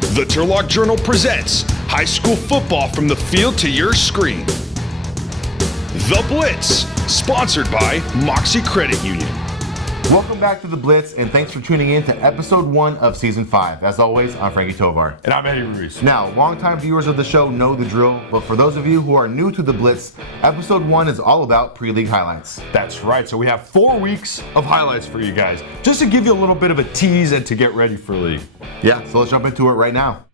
The Turlock Journal presents high school football from the field to your screen. The Blitz, sponsored by Moxie Credit Union. Welcome back to The Blitz, and thanks for tuning in to episode 1 of season 5. As always, I'm Frankie Tovar. And I'm Ruiz. Now, longtime viewers of the show know the drill, but for those of you who are new to The Blitz, episode 1 is all about pre-league highlights. That's right. So we have 4 weeks of highlights for you guys, just to give you a little bit of a tease and to get ready for league. Yeah, so let's jump into it right now.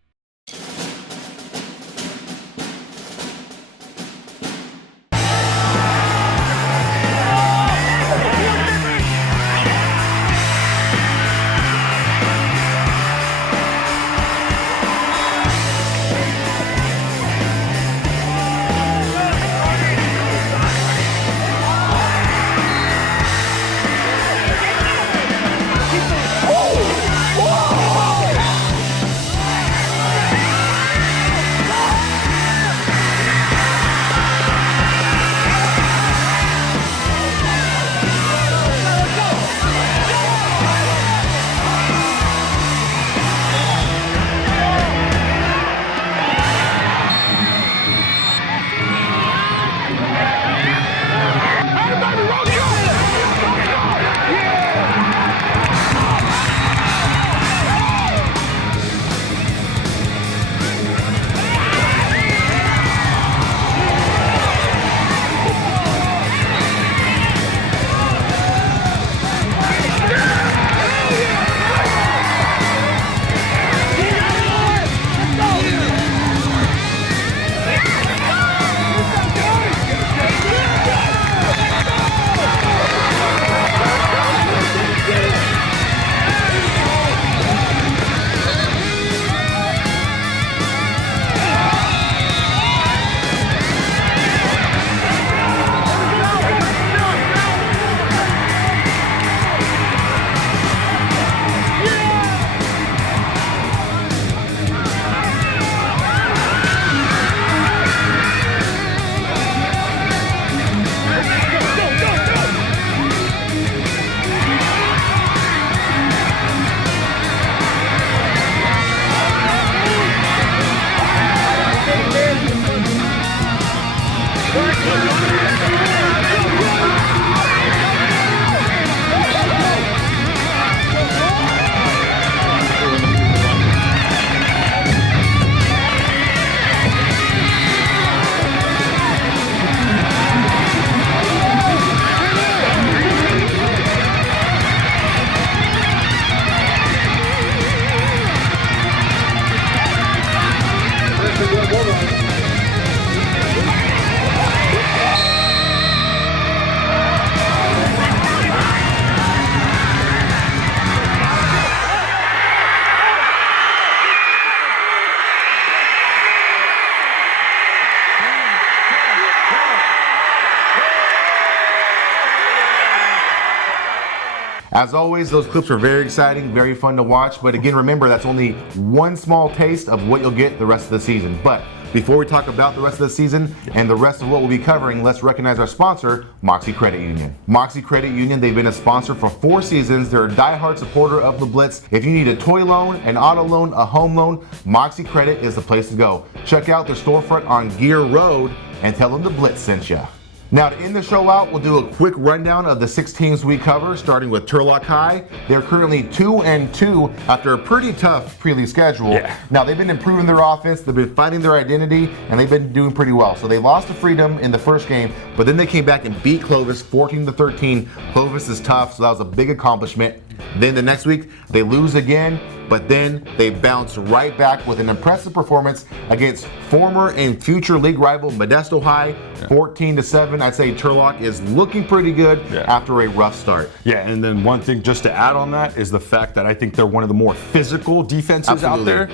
As always, those clips are very exciting, very fun to watch, but again, remember that's only one small taste of what you'll get the rest of the season. But before we talk about the rest of the season and the rest of what we'll be covering, let's recognize our sponsor, Moxie Credit Union. Moxie Credit Union, they've been a sponsor for 4 seasons. They're a diehard supporter of the Blitz. If you need a toy loan, an auto loan, a home loan, Moxie Credit is the place to go. Check out their storefront on Gear Road and tell them the Blitz sent you. Now, to end the show out, we'll do a quick rundown of the 6 teams we cover, starting with Turlock High. They're currently 2-2 after a pretty tough pre-league schedule. Yeah. Now, they've been improving their offense, they've been finding their identity, and they've been doing pretty well. So they lost to Freedom in the first game, but then they came back and beat Clovis 14-13. Clovis is tough, so that was a big accomplishment. Then the next week, they lose again, but then they bounce right back with an impressive performance against former and future league rival Modesto High, 14-7. I'd say Turlock is looking pretty good after a rough start. Yeah, and then one thing just to add on that is the fact that I think they're one of the more physical defenses out there.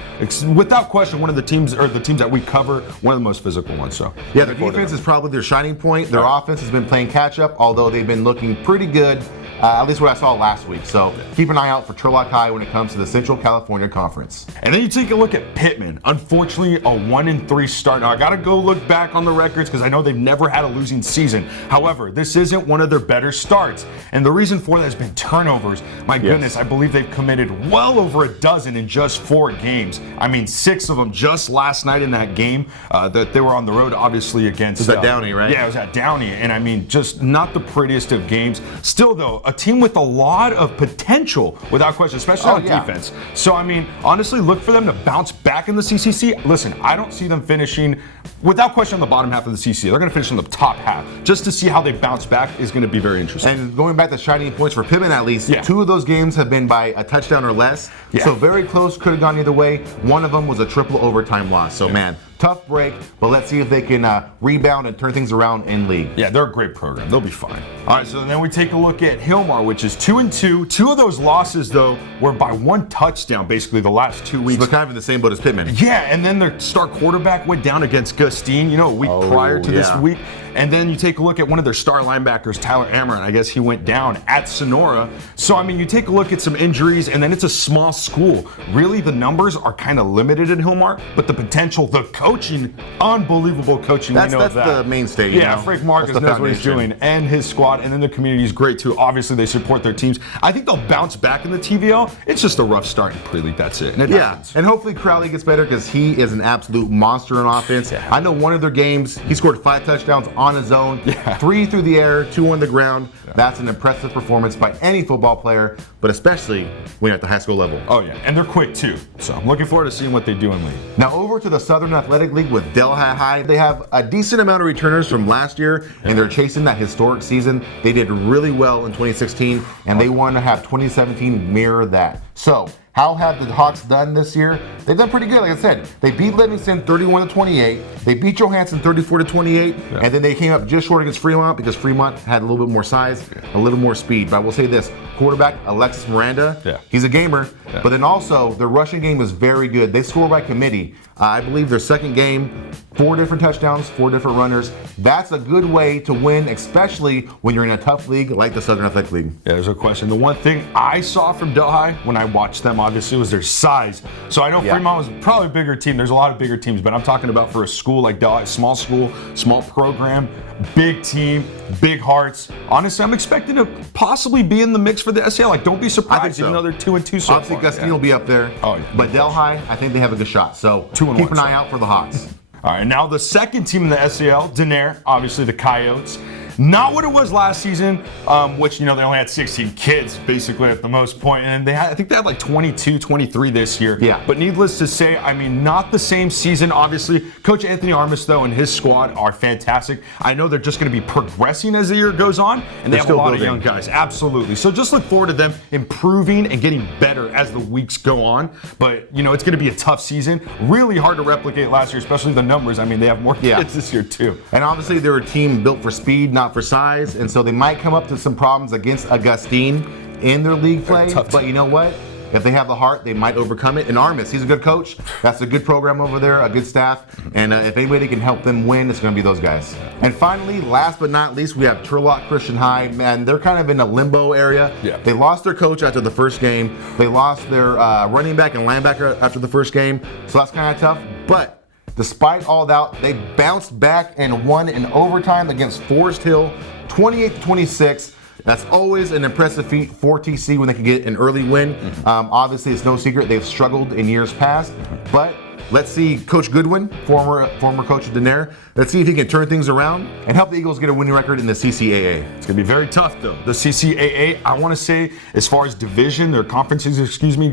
Without question, one of the teams, or the teams that we cover, one of the most physical ones. So yeah, their defense is probably their shining point. Their offense has been playing catch up, although they've been looking pretty good at least what I saw last week. So keep an eye out for Turlock High when it comes to the Central California Conference. And then you take a look at Pittman. Unfortunately, a 1-3 start. Now I got to go look back on the records because I know they've never had a losing season. However, this isn't one of their better starts, and the reason for that has been turnovers. My goodness, I believe they've committed well over a dozen in just 4 games. I mean, 6 of them just last night in that game that they were on the road, obviously against. It was at Downey, right? Yeah, it was at Downey, and I mean, just not the prettiest of games. Still, though, a team with a lot of potential, without question, especially on defense. So, I mean, honestly, look for them to bounce back in the CCC. Listen, I don't see them finishing, without question, on the bottom half of the CCC. They're going to finish in the top half. Just to see how they bounce back is going to be very interesting. And going back to shining points for Pittman, at least, 2 of those games have been by a touchdown or less. So very close, could have gone either way. One of them was a triple overtime loss. So, man, tough break, but let's see if they can rebound and turn things around in league. Yeah, they're a great program. They'll be fine. All right, so then we take a look at Hillmar, which is 2-2. 2 of those losses, though, were by 1 touchdown, basically, the last 2 weeks. So they're kind of in the same boat as Pittman. Yeah, and then their star quarterback went down against Gustine, a week prior to this week. And then you take a look at one of their star linebackers, Tyler Amaran. I guess he went down at Sonora. So, I mean, you take a look at some injuries, and then it's a small school. Really, the numbers are kind of limited in Hillmar, but the potential, the coaching, unbelievable coaching, that's that. The mainstay, Yeah, Frank Marcus knows what he's doing, and his squad, and then the community is great, too. Obviously, they support their teams. I think they'll bounce back in the TVL. It's just a rough start in pre-league, that's it. And it happens. And hopefully Crowley gets better because he is an absolute monster in offense. I know one of their games, he scored 5 touchdowns on his own. 3 through the air, 2 on the ground. That's an impressive performance by any football player, but especially when you're at the high school level. Oh, yeah. And they're quick, too. So I'm looking forward to seeing what they do in league. Now over to the Southern Athletic League with Delhi High. They have a decent amount of returners from last year, and they're chasing that historic season. They did really well in 2016, and they want to have 2017 mirror that. So, how have the Hawks done this year? They've done pretty good, like I said. They beat Livingston 31-28. They beat Johansson 34-28, and then they came up just short against Fremont because Fremont had a little bit more size, a little more speed. But I will say this, quarterback Alexis Miranda, he's a gamer, but then also their rushing game is very good. They score by committee. I believe their second game, 4 different touchdowns, 4 different runners. That's a good way to win, especially when you're in a tough league like the Southern Athletic League. Yeah, there's no question. The one thing I saw from Delhi when I watched them, obviously, was their size. So I know Fremont was probably a bigger team. There's a lot of bigger teams, but I'm talking about for a school like Delhi, small school, small program, big team, big hearts. Honestly, I'm expecting to possibly be in the mix for the SAL. Like, don't be surprised, even though they're 2-2 so Obviously, far. Gustine will be up there. But Delhi, I think they have a good shot. So keep an eye out for the Hawks. All right, now the second team in the SAL, Nair, obviously the Coyotes. Not what it was last season, which, they only had 16 kids, basically, at the most point. And I think they had like 22, 23 this year. But needless to say, I mean, not the same season, obviously. Coach Anthony Armas, though, and his squad are fantastic. I know they're just going to be progressing as the year goes on, and they have a lot of young guys. Absolutely. So just look forward to them improving and getting better as the weeks go on. But, it's going to be a tough season. Really hard to replicate last year, especially the numbers. I mean, they have more kids this year, too. And obviously, they're a team built for speed, not for size, and so they might come up to some problems against Augustine in their league play. But you know what? If they have the heart, they might overcome it. And Armas, he's a good coach. That's a good program over there, a good staff. And if anybody can help them win, it's going to be those guys. And finally, last but not least, we have Turlock Christian High. Man, they're kind of in a limbo area. They lost their coach after the first game. They lost their running back and linebacker after the first game. So that's kind of tough. But despite all that, they bounced back and won in overtime against Forest Hill, 28-26. That's always an impressive feat for TC when they can get an early win. Obviously, it's no secret they've struggled in years past, but let's see Coach Goodwin, former coach of Nair. Let's see if he can turn things around and help the Eagles get a winning record in the CCAA. It's going to be very tough, though. The CCAA, I want to say, as far as division or conferences,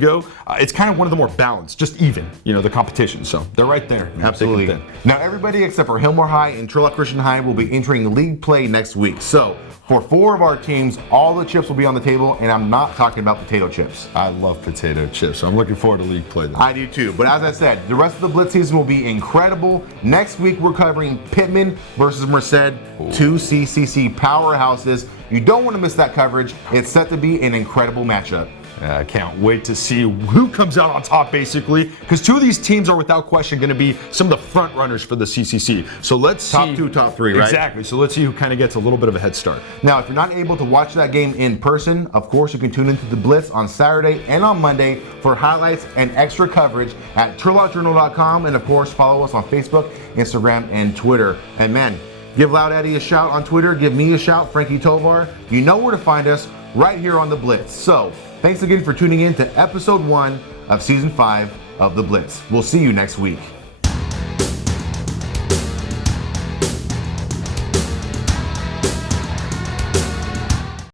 go, it's kind of one of the more balanced, just even, the competition. So they're right there. Absolutely. Now, everybody except for Hillmar High and Turlock Christian High will be entering league play next week. So for 4 of our teams, all the chips will be on the table, and I'm not talking about potato chips. I love potato chips, so I'm looking forward to league play. I do too, but as I said, the rest of the Blitz season will be incredible. Next week, we're covering Pittman versus Merced, 2 CCC powerhouses. You don't want to miss that coverage. It's set to be an incredible matchup. I can't wait to see who comes out on top, basically, because two of these teams are without question going to be some of the front runners for the CCC. So let's see. Top 2, top 3, right? Exactly. So let's see who kind of gets a little bit of a head start. Now, if you're not able to watch that game in person, of course, you can tune into the Blitz on Saturday and on Monday for highlights and extra coverage at turlockjournal.com. And of course, follow us on Facebook, Instagram, and Twitter. And man, give Loud Eddie a shout on Twitter. Give me a shout, Frankie Tovar. You know where to find us, right here on the Blitz. So thanks again for tuning in to episode 1 of season 5 of the Blitz. We'll see you next week.